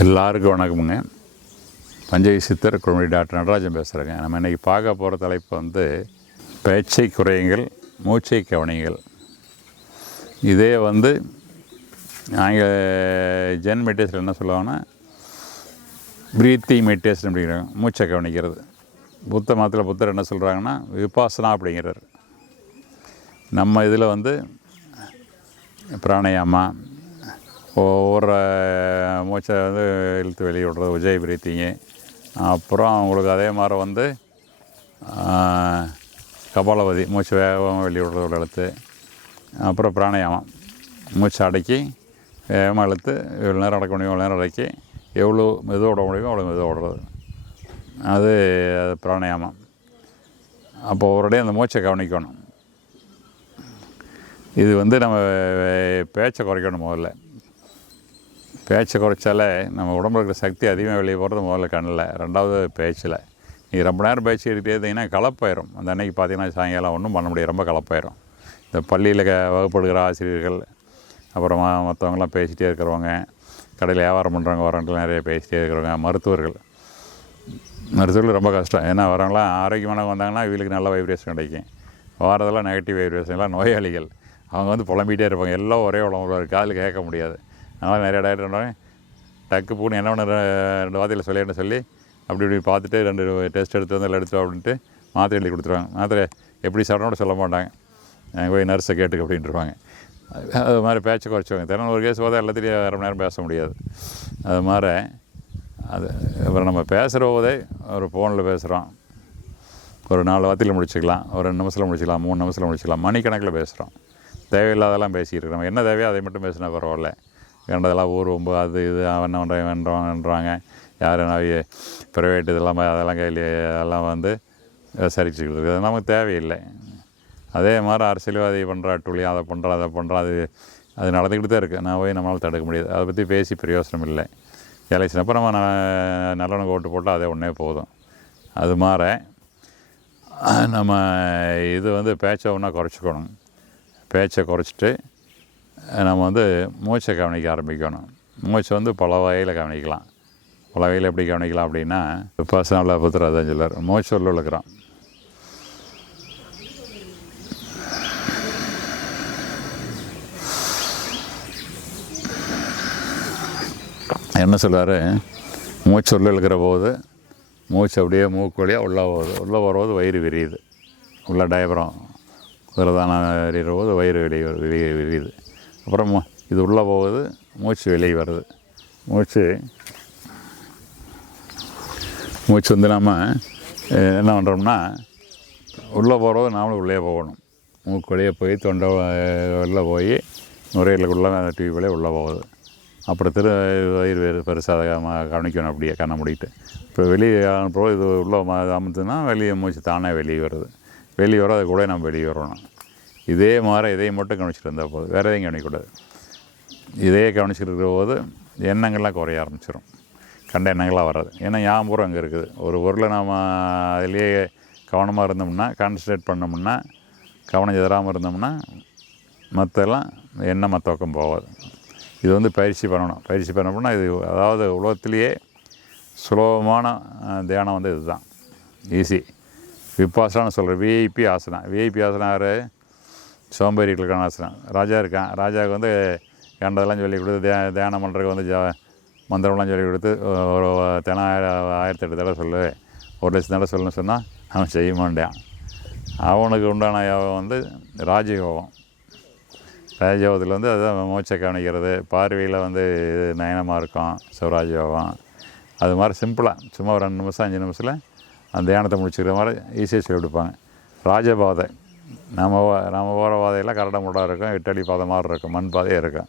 எல்லாருக்கும் வணக்கமுங்க. பஞ்சை சித்தர் குழந்தை டாக்டர் நடராஜன் பேசுகிறேங்க. நம்ம இன்றைக்கி பார்க்க போகிற தலைப்பு வந்து பேச்சை குறையுங்கள், மூச்சை கவனியுங்கள். இதே வந்து நாங்கள் ஜென் மெடிடேஷன் என்ன சொல்லுவாங்கன்னா ப்ரீத்திங் மெடிடேஷன் அப்படிங்கிறாங்க, மூச்சை கவனிக்கிறது. புத்த மதத்தில் புத்தர் என்ன சொல்கிறாங்கன்னா விபாசனா அப்படிங்கிறார். நம்ம இதில் வந்து பிராணாயாமா, ஒவ்வொரு மூச்சை வந்து இழுத்து வெளியே விடுறது உஜய் பிரீத்திங்கு. அப்புறம் அவங்களுக்கு அதே மாதிரி வந்து கபாலபதி மூச்சு வேகமாக வெளியே விடுறது ஒரு இழுத்து. அப்புறம் பிராணாயாமம் மூச்சை அடக்கி வேகமாக இழுத்து இவ்வளோ நேரம் அடக்க முடியும், இவ்வளோ நேரம் அடக்கி எவ்வளோ மெதுவாக விட முடியுமோ அவ்வளோ மெதுவாக விடுறது, அது பிராணாயாமம். அப்போ ஒருடைய அந்த மூச்சை கவனிக்கணும். இது வந்து நம்ம பேச்சை குறைக்கணும். முதல்ல பேச்சை குறைச்சாலே நம்ம உடம்புல இருக்கிற சக்தி அதிகமாக வெளியே போகிறது முதல்ல கண்ணில், ரெண்டாவது பேச்சில். நீங்கள் ரொம்ப நேரம் பேச்சு எடுத்துகிட்டே இருந்தீங்கன்னா கலப்பாயிரும். அந்த அன்றைக்கி பார்த்தீங்கன்னா சாயங்காலம் ஒன்றும் பண்ண முடியாது, ரொம்ப கலப்பாயிரும். இந்த பள்ளியில் வகுப்படுகிற ஆசிரியர்கள், அப்புறமா மற்றவங்களாம் பேசிகிட்டே இருக்கிறவங்க, கடையில் வியாபாரம் பண்ணுறவங்க, வரவங்க நிறைய பேசிகிட்டே இருக்கிறவங்க, மருத்துவர்கள் ரொம்ப கஷ்டம். ஏன்னா வரவங்களாம் ஆரோக்கியமானவங்க வந்தாங்கன்னா இவங்களுக்கு நல்ல வைப்ரேஷன் கிடைக்கும். வாரதெல்லாம் நெகட்டிவ் வைப்ரேஷன், எல்லாம் நோயாளிகள். அவங்க வந்து புலம்பிகிட்டே இருப்பாங்க, எல்லாம் ஒரே உடம்புல காதில் கேட்க முடியாது. அதனால் நிறைய டாக்டர் என்ன டக்கு பூன்னு என்ன ஒன்று ரெண்டு வார்த்தையில் சொல்லின்னு சொல்லி அப்படி இப்படி பார்த்துட்டு 2 டெஸ்ட் எடுத்து வந்து எடுத்து அப்படின்ட்டு மாத்திரை எழுதி கொடுத்துருவாங்க. மாத்திரை எப்படி சாப்பிடணும்னு சொல்ல மாட்டாங்க, போய் நர்ஸை கேட்டுக்கு அப்படின்ட்டுருவாங்க. அது மாதிரி பேச்சை குறைச்சவங்க தினம் ஒரு கேஸ் போதா எல்லாத்தையும் 1/2 மணி நேரம் பேச முடியாது. அது மாதிரி அது அப்புறம் நம்ம பேசுகிற போதே ஒரு ஃபோனில் பேசுகிறோம், ஒரு 4 வார்த்தையில் முடிச்சுக்கலாம், ஒரு 2 நிமிஷத்தில் முடிச்சுக்கலாம், 3 நிமிஷத்தில் முடிச்சுக்கலாம், மணிக்கணக்கில் பேசுகிறோம். தேவையில்லாதெல்லாம் பேசிக்கிட்டு நம்ம என்ன தேவையோ அதை மட்டும் பேசினா பரவாயில்ல. வேண்டதெல்லாம் ஊர் ரொம்ப அது இது அவன் வேண்டான்றாங்க, யார் ப்ரைவேட் இதெல்லாம் அதெல்லாம் கையில் அதெல்லாம் வந்து விசாரிச்சுக்கிட்டு இருக்குது. அது நமக்கு தேவையில்லை. அதே மாதிரி அரசியல்வாதி பண்ணுற அட்டுழியம், அதை பண்ணுறா அது நடந்துக்கிட்டு தான் இருக்குது. நான் போய் நம்மளால் தடுக்க முடியாது. அதை பற்றி பேசி பிரயோசனம் இல்லை. எலெக்ஷன் அப்போ நம்ம நல்லவனுக்கு ஓட்டு போட்டால் அதே ஒன்றே போதும். அது மாதிரி நம்ம இது வந்து பேச்சை ஒன்றா குறைச்சிக்கணும். பேச்சை குறைச்சிட்டு நம்ம வந்து மூச்சை கவனிக்க ஆரம்பிக்கணும். மூச்சை வந்து பல வகையில் கவனிக்கலாம். பல வகையில் எப்படி கவனிக்கலாம் அப்படின்னா, பர்சனலாக புத்தர் அதான் சொல்லுவார், மூச்சு உள்ள இழுக்கிறோம், என்ன சொல்வார், மூச்சு உள்ள இழுக்கிற போது மூச்சு அப்படியே மூக்கு வழியாக உள்ளே போகுது. உள்ளே வரும்போது வயிறு விரியுது, உள்ள டயப்ரம் விரதான விரிகிற போது வயிறு விரியுது. அப்புறம் இது உள்ளே போகுது, மூச்சு வெளியே வருது. மூச்சு வந்து நம்ம என்ன பண்ணுறோம்னா, உள்ளே போகிறது நாமளும் உள்ளே போகணும். மூக்கு வெளியே போய் தொண்டை வெளில போய் நுரையீரலுக்குள்ளே அந்த டியூப்லேயே உள்ளே போகுது. அப்புறம் வயிறு பெருசாக கவனிக்கணும். அப்படியே கண்ணை மூடிட்டு இப்போ வெளியே அனுப்புகிறோம். இது உள்ளே அமுத்துனா வெளியே மூச்சு தானே வெளியே வருது. வெளியே வர அது கூட நம்ம வெளியே வரணும். இதே மாதிரி இதையும் மட்டும் கவனிச்சுட்டு இருந்தால் போதும், வேறு எதையும் கவனிக்கக்கூடாது. இதையே கவனிச்சுட்டு இருக்கிற போது எண்ணங்கள்லாம் குறைய ஆரம்பிச்சிடும், கண்ட எண்ணங்கள்லாம் வராது. ஏன்னா ஞாபகம் அங்கே இருக்குது. ஒரு பொருளை நாம் அதிலேயே கவனமாக இருந்தோம்னா, கான்சன்ட்ரேட் பண்ணோம்னா, கவனம் எதிராமல் இருந்தோம்னா மற்றெல்லாம் எண்ணம் மற்ற பக்கம் போகாது. இது வந்து பயிற்சி பண்ணணும். பயிற்சி பண்ணோம்னா இது அதாவது உலகத்திலேயே சுலபமான தியானம் வந்து இதுதான், ஈஸி. விபாசனான்னு சொல்கிற விஐபி ஆசனம். விஐபி ஆசனம் யார்? சோம்பேறிகளுக்கான ஆசனம். ராஜா இருக்கான், ராஜாவுக்கு வந்து கண்டதெல்லாம் சொல்லி கொடுத்து தியானம் பண்ணுறதுக்கு வந்து மந்திரம்லாம் சொல்லி கொடுத்து ஒரு தினம் 1008 தடவை சொல்லு, 1,00,000 தடவை சொல்லணும்னு சொன்னால் அவன் செய்ய மாட்டான். அவனுக்கு உண்டான யோகம் வந்து ராஜயோகம். ராஜயோகத்தில் வந்து அதுதான் மூச்சை கவனிக்கிறது, பார்வையில் வந்து நயனமாக இருக்கும், சிவராஜயோகம். அது மாதிரி சிம்பிளாக சும்மா ஒரு 2 நிமிஷம் 5 நிமிஷத்தில் அந்த தியானத்தை முடிச்சுக்கிற மாதிரி ஈஸியாக சொல்லி கொடுப்பாங்க. ராஜபாதை நம்ம போகிற பாதையெல்லாம் கரட முடாக இருக்கும், 8 அடி பாதை மாதிரி இருக்கும், மண் பாதையே இருக்கும்.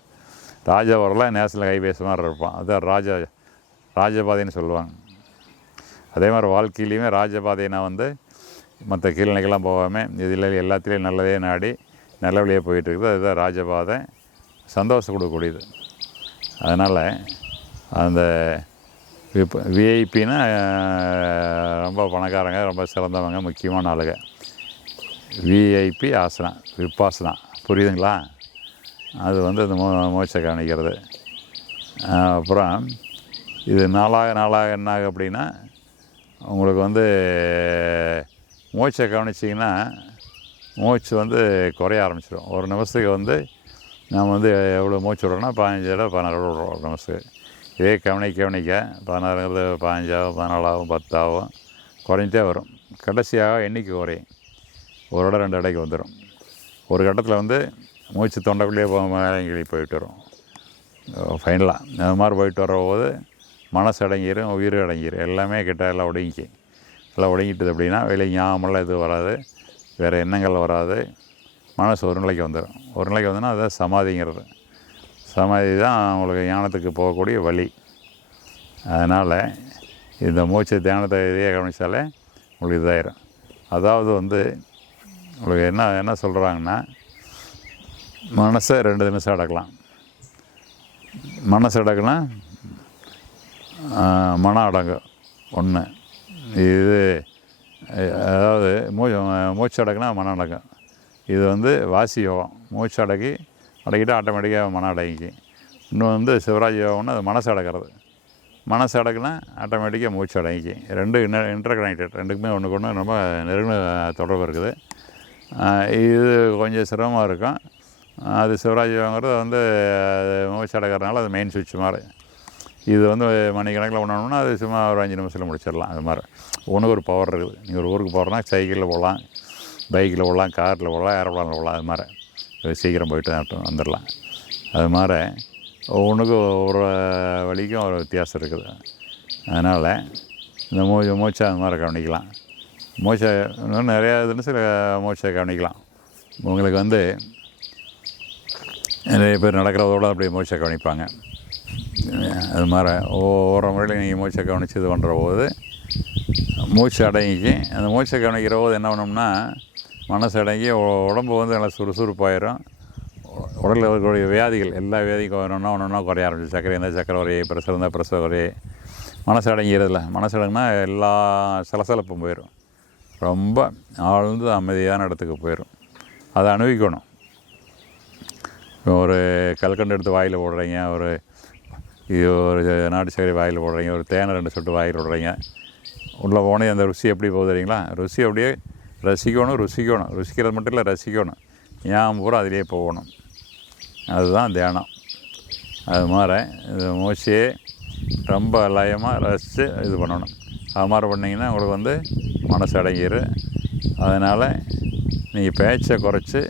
ராஜபாதைலாம் நேஷனல் ஹைவேஸ் மாதிரி இருப்பான், அதுதான் ராஜபாதைன்னு சொல்லுவாங்க. அதே மாதிரி வாழ்க்கையிலையுமே ராஜபாதைனா வந்து மற்ற கீழ்நிலைக்கெல்லாம் போகாமல் இதில் எல்லாத்துலேயும் நல்லதே நாடி நல்ல வழியே போயிட்டுருக்குது. அதுதான் ராஜபாதை, சந்தோஷம் கொடுக்கக்கூடியது. அதனால் அந்த விஐபின்னா ரொம்ப பணக்காரங்க, ரொம்ப சிறந்தவங்க, முக்கியமான ஆளுங்க. விஐபி ஆசனா, விபாசனா, புரியுதுங்களா? அது வந்து இந்த மூச்சை கவனிக்கிறது. அப்புறம் இது நாளாக நாளாக என்ன ஆகும் அப்படின்னா உங்களுக்கு வந்து மூச்சை கவனிச்சிங்கன்னா மூச்சு வந்து குறைய ஆரம்பிச்சிடும். ஒரு நிமிஷத்துக்கு வந்து நம்ம வந்து எவ்வளோ மூச்சு விட்றோன்னா 15 தடவை 16 தடவை விட்றோம் ஒரு நிமிஷத்துக்கு. இதே கவனிக்க 16ங்கிறது 15 ஆகும், 14 ஆகும், 10 ஆகும், குறைஞ்சிட்டே வரும். கடைசியாக எண்ணிக்கை குறையும். ஒரு இடம் 2 இடைக்கு வந்துடும். ஒரு கட்டத்தில் வந்து மூச்சு தொண்டைக்குள்ளேயே மேலே போயிட்டு வரும் ஃபைனலாக. அது மாதிரி போயிட்டு வரபோது மனசு அடங்கிடும், உயிர் அடங்கிடும், எல்லாமே கிட்ட எல்லாம் ஒடுங்கிக்கும். எல்லாம் ஒடுங்கிட்டது அப்படின்னா வெளியே ஞாபகமெல்லாம் எதுவும் வராது, வேறு எண்ணங்கள் வராது, மனசு ஒரு நிலைக்கு வந்துடும். ஒரு நிலைக்கு வந்துன்னா அதுதான் சமாதிங்கிறது. சமாதி தான் உங்களுக்கு ஞானத்துக்கு போகக்கூடிய வழி. அதனால் இந்த மூச்சு தியானத்தை இதையே கவனித்தாலே உங்களுக்கு இதாயிரும். அதாவது வந்து உங்களுக்கு என்ன சொல்கிறாங்கன்னா, மனசை 2 நிமிஷம் அடக்கலாம். மனசு அடக்குனா மனம் அடங்கும் 1. இது அதாவது மூச்சு அடக்குனா மனம் அடங்கும். இது வந்து வாசி யோகம். மூச்சு அடக்கிட்டு ஆட்டோமேட்டிக்காக மனம் அடங்கிக்கும். இன்னும் வந்து சிவராஜ் யோகம்னு அது மனசு அடக்கிறது. மனசு அடக்குனா ஆட்டோமேட்டிக்காக மூச்சு அடங்கிக்கும். 2 இன்டர் கனெக்டட், 2க்குமே ஒன்றுக்கு ஒன்று ரொம்ப நெருங்கின தொடர்பு இருக்குது. இது கொஞ்சம் சிரமமாக இருக்கும். அது சிவராஜ் யோகங்கிறது வந்து மூச்சு அடக்கிறதுனால அது மெயின் சுவிட்ச் மாதிரி. இது வந்து மணிக்கணக்கில் பண்ணணும்னா அது சும்மா ஒரு 5 நிமிஷத்தில் முடிச்சிடலாம். அது மாதிரி ஒன்றுக்கு ஒரு பவர் இருக்குது. நீங்கள் ஒரு ஊருக்கு போகிறோன்னா சைக்கிளில் போகலாம், பைக்கில் போகலாம், காரில் போகலாம், ஏரோப்ளானில் போகலாம். அது மாதிரி சீக்கிரம் போயிட்டு வந்துடலாம். அது மாதிரி ஒவ்வொன்றுக்கும் ஒரு வழிக்கும் ஒரு வித்தியாசம் இருக்குது. அதனால் இந்த மூச்சை அது மாதிரி கவனிக்கலாம். மூச்சை இன்னும் நிறையா சில மூச்சை கவனிக்கலாம். உங்களுக்கு வந்து நிறைய பேர் நடக்கிறதோடு அப்படியே மூச்சை கவனிப்பாங்க. அது மாதிரி ஒவ்வொரு முறையில் நீங்கள் மூச்சை கவனித்து இது பண்ணுற போது மூச்சு அடங்கிக்கு. அந்த மூச்சை கவனிக்கிற போது என்ன பண்ணோம்னா மனசு அடங்கி உடம்பு வந்து நல்லா சுறுசுறுப்பாயிரும். உடலில் இருக்கக்கூடிய வியாதிகள் எல்லா வியாதிக்கும் ஒன்றா குறைய ஆரம்பிச்சு. சர்க்கரை இருந்தால் சர்க்கரை குறைய, ப்ரெஷர் இருந்தால் ப்ரெஷர் குறைய. மனசு அடங்கிறதில்ல. மனசு அடங்கினா எல்லா சலசலப்பும் போயிடும். ரொம்ப ஆழ்ந்து அமைதியான இடத்துக்கு போயிடும். அதை அனுபவிக்கணும். ஒரு கல்கண்டு எடுத்து வாயில் போடுறீங்க, ஒரு நாட்டு சர்க்கரை வாயில் போடுறீங்க, ஒரு தேனை 2 சொட்டு வாயில் விடுறீங்க. உள்ளே போனே அந்த ருசி எப்படி போகுது தெரியுங்களா? ருசி அப்படியே ரசிக்கணும். ருசிக்கிறது மட்டும் இல்லை, ரசிக்கணும். ஞாபகம் பூரா அதிலே போகணும். அதுதான் தியானம். அது மாதிரி இந்த மூச்சையே ரொம்ப லயமாக ரசித்து இது பண்ணணும். அது மாதிரி பண்ணிங்கன்னா உங்களுக்கு வந்து மனசு அடங்கிடும். அதனால் நீங்கள் பேச்சை குறைச்சி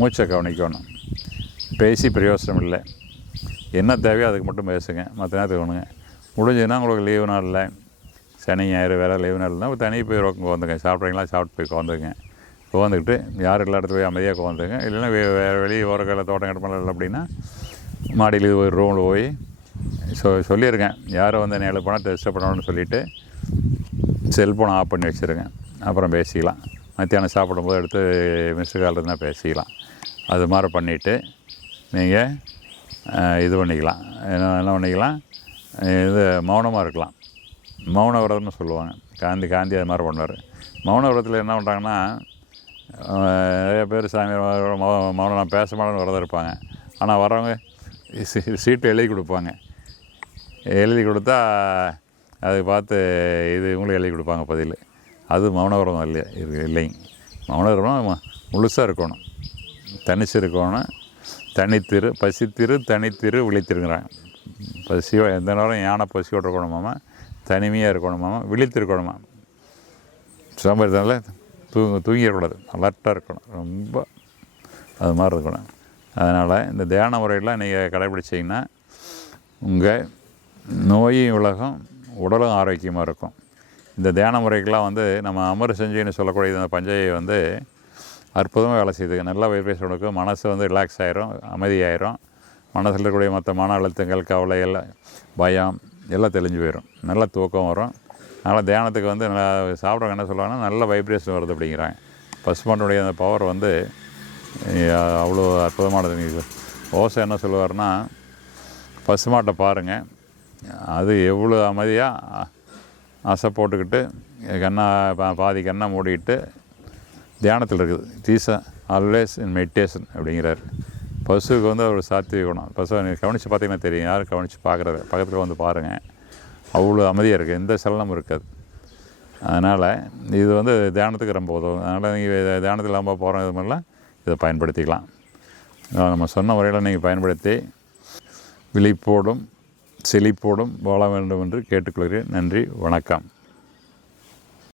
மூச்சை கவனிக்கணும். பேசி பிரயோசனம் இல்லை. என்ன தேவையோ அதுக்கு மட்டும் பேசுங்க, மற்ற நேரத்துக்கு வேணுங்க. முடிஞ்சுன்னா உங்களுக்கு லீவு நாளில் சனி ஞாயிறு வேறு லீவு நாள்னா ஒரு தனி போய் உட்காந்துங்க. சாப்பிட்றீங்களா, சாப்பிட்டு போய் உட்காந்துங்க. உட்காந்துக்கிட்டு யாரும் எல்லா இடத்துல போய் அமைதியாக உட்காந்துங்க. இல்லைன்னா வேறு வெளியே ஓரக்கால தோட்டம் கிடப்பல இல்லை அப்படின்னா மாடியில் போய் ரூமில் போய் சொல்லியிருக்கேன். யாரும் வந்து என்ன எழுப்பினா டிஸ்டர்ப் பண்ணணும்னு சொல்லிவிட்டு செல்ஃபோனை ஆஃப் பண்ணி வச்சுருங்க. அப்புறம் பேசிக்கலாம். மத்தியானம் சாப்பிடும்போது எடுத்து மிஸ்டு கால் இருந்தால் பேசிக்கலாம். அது மாதிரி பண்ணிவிட்டு நீங்கள் இது பண்ணிக்கலாம். என்ன பண்ணிக்கலாம், இது மௌனமாக இருக்கலாம். மௌன விரதம்னு சொல்லுவாங்க. காந்தி அது மாதிரி பண்ணார். மௌன விரதத்தில் என்ன பண்ணுறாங்கன்னா, நிறைய பேர் சாமி மௌனம் நான் பேச மாட்டேன்னு விரதம் இருப்பாங்க. ஆனால் வரவங்க சீட்டு எழுதி கொடுப்பாங்க. எழுதி கொடுத்தா அதை பார்த்து இது இவங்களும் எழுதி கொடுப்பாங்க பதில். அது மௌன விரதம் இல்லைங்க. மௌன விரதம் முழுசாக இருக்கணும், தனிச்சு இருக்கணும். தனித்திரு விழித்திருக்கிறாங்க. பசியோ எந்த நேரம் யானை பசியோடு இருக்கணுமாமா, தனிமையாக இருக்கணுமாமா, விழித்திருக்கணுமா. சோம்பேறித்தனால தூங்கிடக்கூடாது, அலர்ட்டாக இருக்கணும். ரொம்ப அது மாதிரி இருக்கணும். அதனால் இந்த தியான முறையெல்லாம் நீங்கள் கடைப்பிடிச்சிங்கன்னா உங்கள் நோயும் விலகும், உடலும் ஆரோக்கியமாக இருக்கும். இந்த தியான முறைக்கெல்லாம் வந்து நம்ம அமர் செஞ்சுன்னு சொல்லக்கூடிய இந்த பஞ்சையை வந்து அற்புதமாக வேலை செய்யுது. நல்லா வைப்ரேஷன் கொடுக்கும். மனசு வந்து ரிலாக்ஸ் ஆகிரும், அமைதியாயிரும். மனசில் இருக்கக்கூடிய மற்ற மன அழுத்தங்கள், கவலைகள், பயம் எல்லாம் தெளிஞ்சு போயிடும். நல்ல தூக்கம் வரும். அதனால் தியானத்துக்கு வந்து நல்லா சாப்பிட்றவங்க என்ன சொல்லுவாங்கன்னா நல்ல வைப்ரேஷன் வருது அப்படிங்கிறாங்க. பசுமாட்டுடைய அந்த பவர் வந்து அவ்வளோ அற்புதமானது. நீங்கள் ஓசை என்ன சொல்லுவார்னா, பசுமாட்டை பாருங்கள், அது எவ்வளோ அமைதியாக அசை போட்டுக்கிட்டு பாதி கண்ணை மூடிக்கிட்டு தியானத்தில் இருக்குது. தீஸ் ஆல்வேஸ் இன் மெடிடேஷன் அப்படிங்கிறார். பசுவுக்கு வந்து ஒரு சாத்விக குணம். பசுவை நீங்கள் கவனித்து பார்த்தீங்கன்னா தெரியும். யாரும் கவனித்து பார்க்குறது, பக்கத்தில் வந்து பாருங்கள். அவ்வளோ அமைதியாக இருக்குது, எந்த சலனமும் இருக்காது. அதனால் இது வந்து தியானத்துக்கு ரொம்ப உதவும். அதனால் நீங்கள் தியானத்தில் இல்லாமல் போகிற இது மாதிரிலாம் இதை பயன்படுத்திக்கலாம். நம்ம சொன்ன முறையில் நீங்கள் பயன்படுத்தி விழிப்போடும் செழிப்போடும் வாழ வேண்டும் என்று கேட்டுக்கொள்கிறேன். நன்றி, வணக்கம்.